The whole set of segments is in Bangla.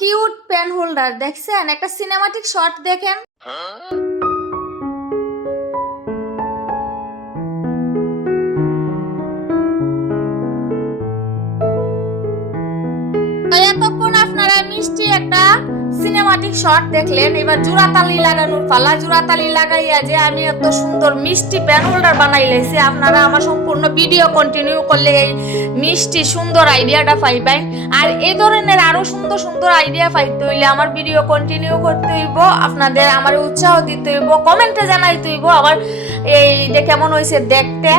কিউট পেন হোল্ডার দেখছেন, একটা সিনেমাটিক শট দেখেন। এতক্ষণ আপনারা মিষ্টি একটা সিনেমাটিক শট দেখলেন, এবার জোড়াতালি লাগানোর পালা। জোড়াতালি লাগাইয়া যে আমি এত সুন্দর মিষ্টি পেন হোল্ডার বানাই লাইছি, আপনারা আমার সম্পূর্ণ ভিডিও কন্টিনিউ করলে এই মিষ্টি সুন্দর আইডিয়াটা পাইবেন। আর এই ধরনের আরো সুন্দর সুন্দর আইডিয়া পাইতে হইলে আমার ভিডিও কন্টিনিউ করতে হইব, আপনাদের আমার উৎসাহ দিতে হইব, কমেন্টে জানাইতে হইব আবার এইটা কেমন হয়েছে দেখতে।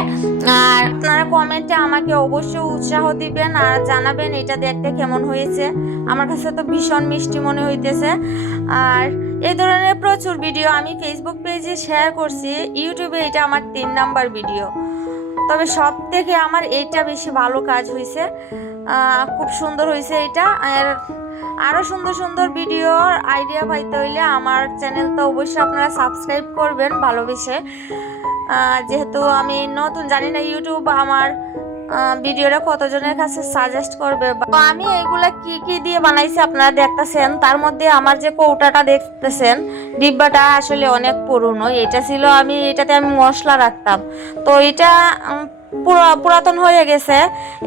আর আপনারা কমেন্টে আমাকে অবশ্যই উৎসাহ দিবেন আর জানাবেন এটা দেখতে কেমন হয়েছে। আমার কাছে তো ভীষণ মিষ্টি মনে হইতেছে। আর এই ধরনের প্রচুর ভিডিও আমি ফেসবুক পেজে শেয়ার করছি, ইউটিউবে এটা আমার 3 নাম্বার ভিডিও। তবে সব থেকে আমার এইটা বেশি ভালো কাজ হয়েছে, খুব সুন্দর হয়েছে এটা। আর আরও সুন্দর সুন্দর ভিডিওর আইডিয়া পাইতে হইলে আমার চ্যানেলটা অবশ্যই আপনারা সাবস্ক্রাইব করবেন ভালোবেসে। যেহেতু আমি নতুন, জানি না ইউটিউব আমার ভিডিওটা কতজনের কাছে সাজেস্ট করবে। তো আমি এইগুলা কি কি দিয়ে বানাইছি আপনারা দেখতেছেন। তার মধ্যে আমার যে কৌটাটা দেখতেছেন, ডিব্বাটা আসলে অনেক পুরনো। এটা ছিল এটাতে আমি মশলা রাখতাম, তো এটা পুরাতন হয়ে গেছে।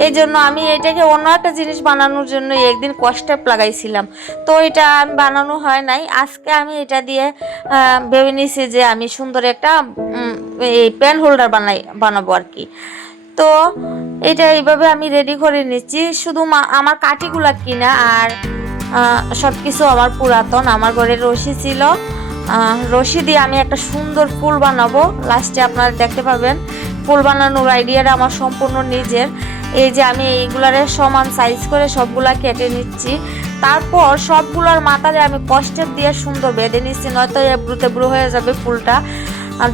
এই জন্য আমি এটাকে অন্য একটা জিনিস বানানোর জন্য একদিন কস্টেপ লাগাইছিলাম, তো এটা আমি বানানো হয় নাই। আজকে আমি এটা দিয়ে ভেবে নিয়েছি যে আমি সুন্দর একটা এই পেন হোল্ডার বানাবো আর কি। তো এটা এইভাবে আমি রেডি করে নিচ্ছি। শুধু আমার কাঠিগুলা কিনা আর সব কিছু আমার পুরাতন। আমার ঘরে রশি ছিল, রশি দিয়ে আমি একটা সুন্দর ফুল বানাবো। লাস্টে আপনারা দেখতে পাবেন ফুল বানানোর আইডিয়াটা আমার সম্পূর্ণ নিজের। এই যে আমি এইগুলারে সমান সাইজ করে সবগুলা কেটে নিচ্ছি, তারপর সবগুলোর মাথারে আমি কস্টেপ দিয়ে সুন্দর বেঁধে নিচ্ছি, নয়তো এবড়ো হয়ে যাবে ফুলটা,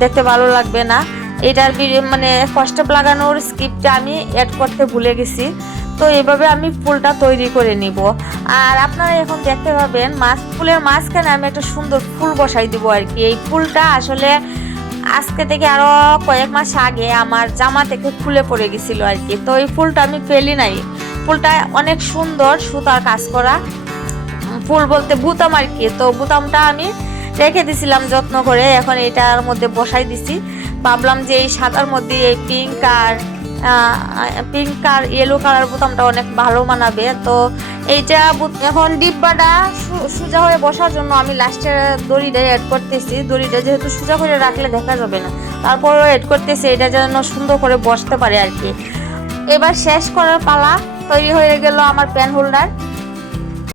দেখতে ভালো লাগবে না। এটার মানে কস্টেপ লাগানোর স্কিপটা আমি অ্যাড করতে ভুলে গেছি। তো এইভাবে আমি ফুলটা তৈরি করে নিব। আর আপনারা এখন দেখতে পাবেন ফুলের মাঝখানে আমি একটা সুন্দর ফুল বসাই দিব আর কি। এই ফুলটা আসলে আজকে থেকে আরো কয়েক মাস আগে আমার জামা থেকে খুলে পড়ে গেছিল আর কি। তো এই ফুলটা আমি ফেলি নাই, ফুলটা অনেক সুন্দর সুতার কাজ করা ফুল, বলতে বুতাম আর কি। তো বুতামটা আমি রেখে দিছিলাম যত্ন করে, এখন এটার মধ্যে বসাই দিছি। ভাবলাম যে এই সাদার মধ্যে এই পিঙ্ক আর ইয়েলো কালার বোতামটা অনেক ভালো মানাবে। তো এইটা এখন ডিব্বাটা সোজা হয়ে বসার জন্য আমি লাস্টে দড়িটা অ্যাড করতেছি। দড়িটা যেহেতু সোজা করে রাখলে দেখা যাবে না, তারপরও অ্যাড করতেছি এটা যেন সুন্দর করে বসতে পারে আর কি। এবার শেষ করার পালা, তৈরি হয়ে গেল আমার পেন হোল্ডার।